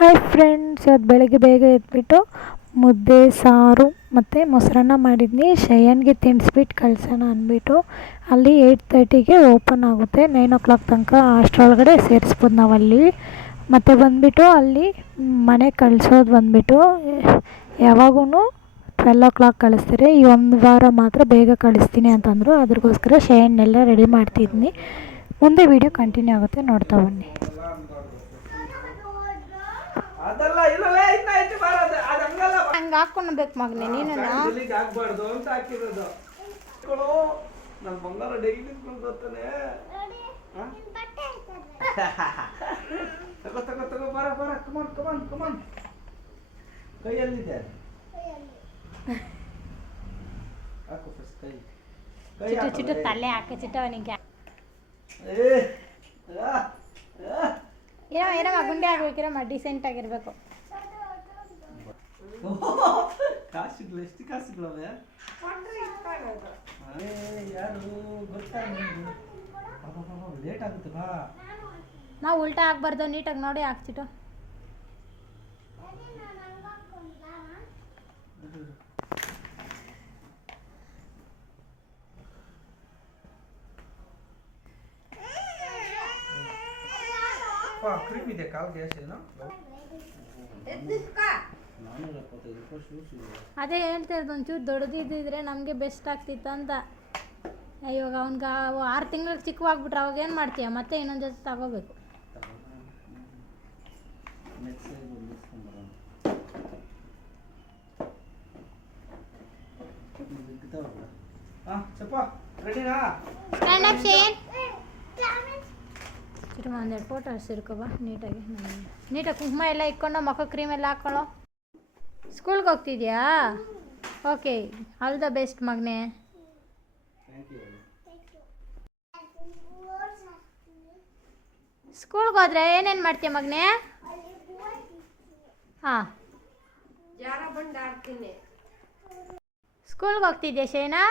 Hi friends, ಇವತ್ತು ಬೆಳಗ್ಗೆ ಬೇಗ ಎದ್ಬಿಟ್ಟು ಮುದ್ದೆ ಸಾರು ಮತ್ತು ಮೊಸರನ್ನ ಮಾಡಿದ್ನಿ. ಶಯನ್ಗೆ ತಿನ್ನಿಸ್ಬಿಟ್ಟು ಕಳ್ಸೋಣ ಅಂದ್ಬಿಟ್ಟು ಅಲ್ಲಿ 8:30ಗೆ ಓಪನ್ ಆಗುತ್ತೆ. 9 o'clock ತನಕ ಅಷ್ಟರೊಳಗಡೆ ಸೇರಿಸ್ಬೋದು ನಾವು ಅಲ್ಲಿ. ಮತ್ತು ಬಂದುಬಿಟ್ಟು ಅಲ್ಲಿ ಮನೆ ಕಳಿಸೋದು ಬಂದುಬಿಟ್ಟು ಯಾವಾಗೂ 12 o'clock ಕಳಿಸ್ತಾರೆ. ಈ ಒಂದು ವಾರ ಮಾತ್ರ ಬೇಗ ಕಳಿಸ್ತೀನಿ ಅಂತಂದರು. ಅದ್ರಗೋಸ್ಕರ ಶಯನ್ನೆಲ್ಲ ರೆಡಿ ಮಾಡ್ತಿದ್ನಿ. ಮುಂದೆ ವೀಡಿಯೋ ಕಂಟಿನ್ಯೂ ಆಗುತ್ತೆ, ನೋಡ್ತಾ ಬನ್ನಿ. ಹಂಗೆ ಹಾಕ್ಕೊಳ್ಬೇಕು ಮಗನೇ ನೀನು ಹಾಕ್ಬಾರ್ದು ಅಂತ ಹಾಕಿರೋದು. ನನ್ನ ಬಂಗಾರ ಡೈಲಿ ಗೊತ್ತಾನೆ. ತಗೋ ತಗೋ ತಗೋ, ಬರ ಬರ, ಕಮಾನ್ ಕಮಾನ್ ಕಮಾನ್. ಕೈಯಲ್ಲಿದೆ, ಹಾಕು ಫಸ್ಟ್ ಕೈ. ಚಿಟ್ಟು ಚಿಟ್ಟು ತಲೆ ಹಾಕಿ ಚಿಟ್ಟು ಅವನಿಗೆ ಏನಮ್ಮ ಗುಂಡೆ ಆಗ್ಬೇಕಿರಮ್ಮ, ಡಿಸೆಂಟ್ ಆಗಿರ್ಬೇಕು. ಕಾಸುಗಳು ಎಷ್ಟು ಕಾಸುಗಳವೆ ಯಾರು ಗೊತ್ತಾ? ಲೇಟ್ ಆಗುತ್ತೆ ಬಾ. ನಾವು ಉಲ್ಟಾ ಹಾಕ್ಬಾರ್ದು, ನೀಟಾಗಿ ನೋಡಿ ಹಾಕ್ಸಿಟ್ಟು. ಕ್ರೀಮ್ ಇದೆ ಕಾಲ್ಗೆ ಏನು? ಅದೇ ಹೇಳ್ತಿರೋದು, ಒಂಚೂರು ದೊಡ್ಡದಿದ್ದಿದ್ರೆ ನಮಗೆ ಬೆಸ್ಟ್ ಆಗ್ತಿತ್ತು ಅಂತ. ಇವಾಗ ಅವ್ನಿಗೆ 6 ತಿಂಗಳಿಗೆ ಚಿಕ್ಕವಾಗ್ಬಿಟ್ರೆ ಅವಾಗ ಏನು ಮಾಡ್ತೀಯ? ಮತ್ತೆ ಇನ್ನೊಂದು ಜೊತೆ ತಗೋಬೇಕು. Stand up Shane. ಚಿಟ್ಟು ಒಂದೆರಡು ಫೋಟೋ ಹಸಿರ್ಕೊಬಾ ನೀಟಾಗಿ. ನೀಟಾಗಿ ಕುಂಕುಮ ಎಲ್ಲ ಇಟ್ಕೊಂಡು ಮುಖ ಕ್ರೀಮ್ ಎಲ್ಲ ಹಾಕ್ಕೊಳ್ಳೋ. ಸ್ಕೂಲ್ಗೆ ಹೋಗ್ತಿದ್ಯಾ? ಓಕೆ, ಆಲ್ ದ ಬೆಸ್ಟ್ ಮಗನೇ. ಸ್ಕೂಲ್ಗೆ ಹೋದ್ರೆ ಏನೇನು ಮಾಡ್ತೀಯ ಮಗನೇ? ಹಾಂ, ಸ್ಕೂಲ್ಗೆ ಹೋಗ್ತಿದ್ಯಾ ಶೇನಾ?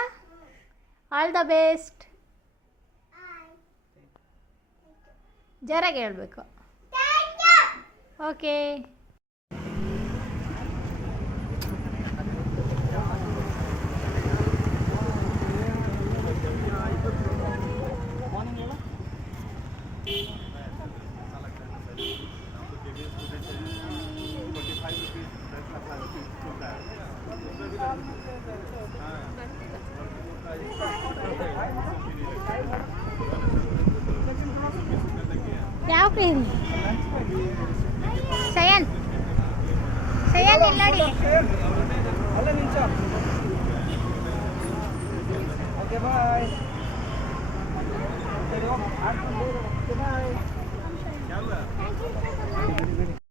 All the best. ಜೋರಾಗಿ ಹೇಳ್ಬೇಕು. ಓಕೆ. ಯಾವ ಕ್ರೀಮ್? ಶಯನ್ ಶಯನ್ ಇಲ್ಲ ನೋಡಿ. ಅಲ್ಲ ನಿಂಚ. Okay bye. ಬಾಯ್.